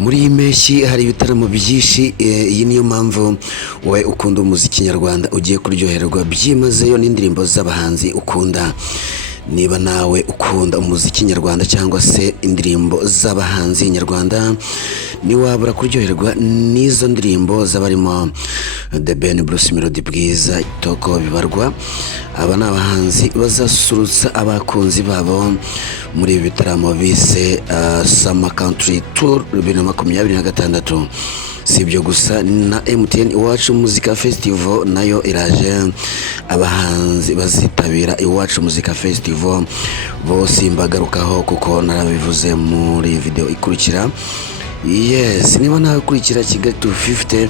muri iyi mpeshyi hari ibitaramo byinshi, iyi niyo mpamvu wowe ukunda umuziki nyarwanda ugiye kuryoherwa byimazeyo n'indirimbo z'abahanzi ukunda. Niba nawe ukunda umuziki nyarwanda cyangwa se indirimbo z'abahanzi nyarwanda, ntiwabura kuryoherwa n'izo ndirimbo z'abarimo The Ben, Bruce Melody, Bwiza, Kitoko, Bibarwa. Aba ni abahanzi bazasusurutsa abakunzi babo muri ibi bitaramo bise Summer Country Tour 2026. Si ibyo gusa, na MTN Iwacu Muzika Festival nayo iraje. Abahanzi bazitabira Iwacu Muzika Festival bose imbagarukaho kuko narabivuze muri video ikurikira. Yes, niba nawe ukurikira Kigali 250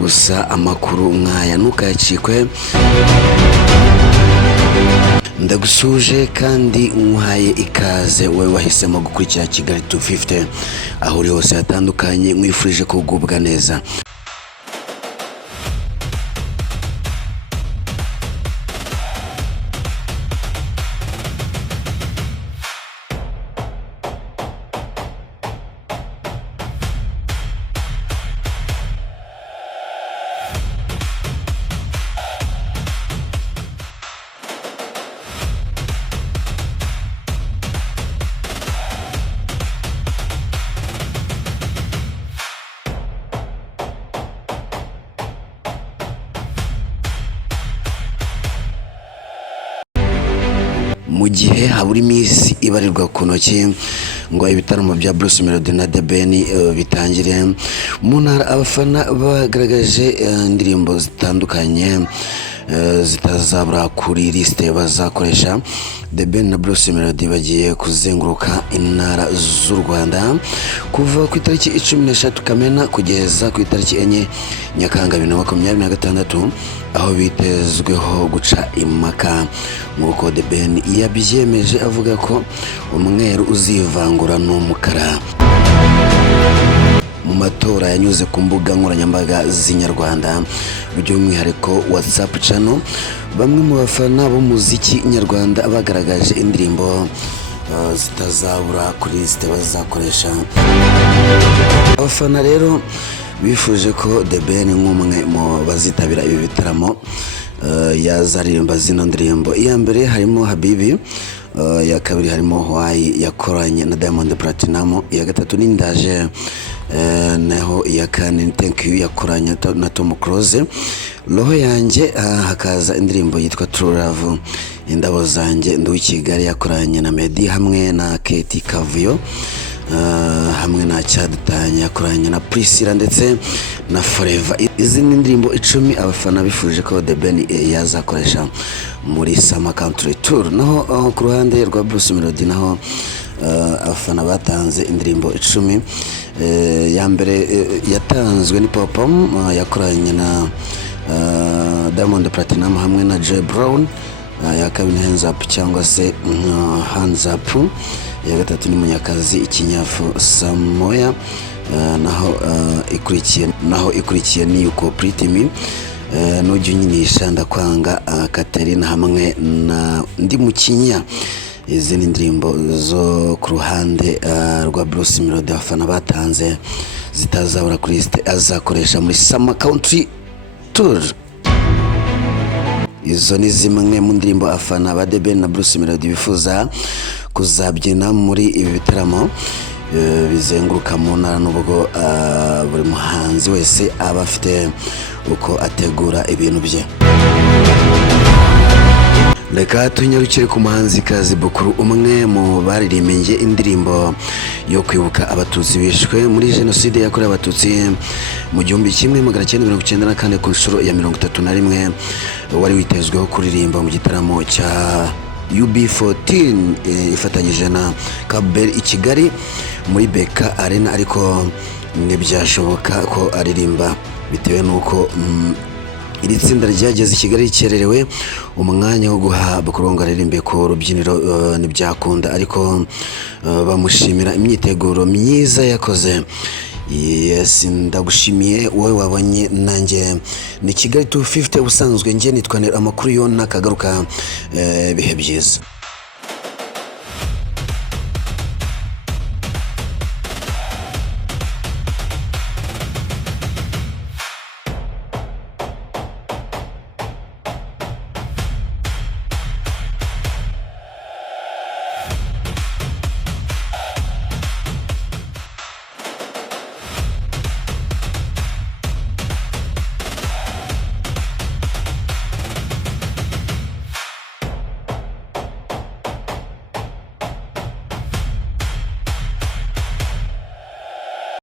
gusa amakuru nkaya ntukayacikwe. Ndagusuje kandi nkuhaye ikaze wowe wahisemo gukurikira Kigali 250 aho uri hose hatandukanye, nkwifurije kugubwa neza. Mu gihe habura iminsi ibarirwa ku ntoki ngo ibitaramo bya Bruce Melody na The Ben bitangire mu ntara, abafana bagaragaje indirimbo zitandukanye zitazabura kuri liste bazakoresha. The Ben na Bruce Melody bagiye kuzenguruka intara z'u Rwanda kuva ku itariki 13 Kamena kugeza ku itariki 4 Nyakanga 2026, aho bitezweho guca impaka nk'uko The Ben yabyemeje avuga ko umweru uzivangura n'umukara mu matora yanyuze ku mbuga nkoranyambaga z'inyarwanda by'umwihariko WhatsApp channel. Bamwe mu bafana b'umuziki nyarwanda bagaragaje indirimbo zitazabura kuri liste bazakoresha. Abafana rero bifuje ko The Ben nk'umwe mu bazitabira ibi bitaramo yazaririmba zino ndirimbo. Iya mbere harimo Habibi, ya kabiri harimo Why yakoranye na Diamond Platinum, iya gatatu ni Ndaje, naho iya kane Thank You yakoranye na Tom Close. Roho yanjye, hakaza indirimbo yitwa True Love. Indabo zanjye Ndi Kigali yakoranye na Meddy hamwe na Kate Kavuyo, hamwe na Cyadutanya yakoranye na Priscilla ndetse na Forever. Izi ni indirimbo 10 abafana bifuje ko The Ben yazakoresha muri Summer Country Tour. Naho ku ruhande rwa Bruce Melody naho abafana batanze indirimbo 10. Ya mbere yatanzwe ni Popom yakoranye na Diamond Platinum hamwe na Joy Brown, ya kabiri Hands Up cyangwa se Hands Up, ya gatatu ni Munyakazi Ikinyafu Samoya, naho ikurikiye ni Yuko Pretty Me, Nujya Unyinisha, Ndakwanga, Katerina hamwe na Ndi Mukinya. Izi ni indirimbo zo ku ruhande rwa Bruce Melody abafana batanze zitazabura kuri liste azakoresha muri Summer Country Tour. Izo ni zimwe mu ndirimbo abafana ba The Ben na Bruce Melody bifuza kuzabyina muri ibi bitaramo bizenguruka mu ntara, n'ubwo buri muhanzi wese aba afite uko ategura ibintu bye. Reka tunyarukire ku muhanzikazi Bukuru, umwe mu baririmbye indirimbo yo kwibuka abatutsi bishwe muri jenoside yakorewe abatutsi mu 1994 ku nshuro ya 31, wari witezweho kuririmba mu gitaramo cya UB14 ifatanyije na Kabel i Kigali muri Beka Arena, ariko ntibyashoboka ko aririmba bitewe n'uko iri tsinda ryageze i Kigali rikererewe. Umwanya wo guha Bukuru ngo aririmbe ku rubyiniro ntibyakunda, ariko bamushimira imyiteguro myiza yakoze. Yes, ndagushimiye wowe wabonye, nanjye ni Kigali 250 ubusanzwe nge nitwanira amakuru yo nakagaruka. Bihe byiza.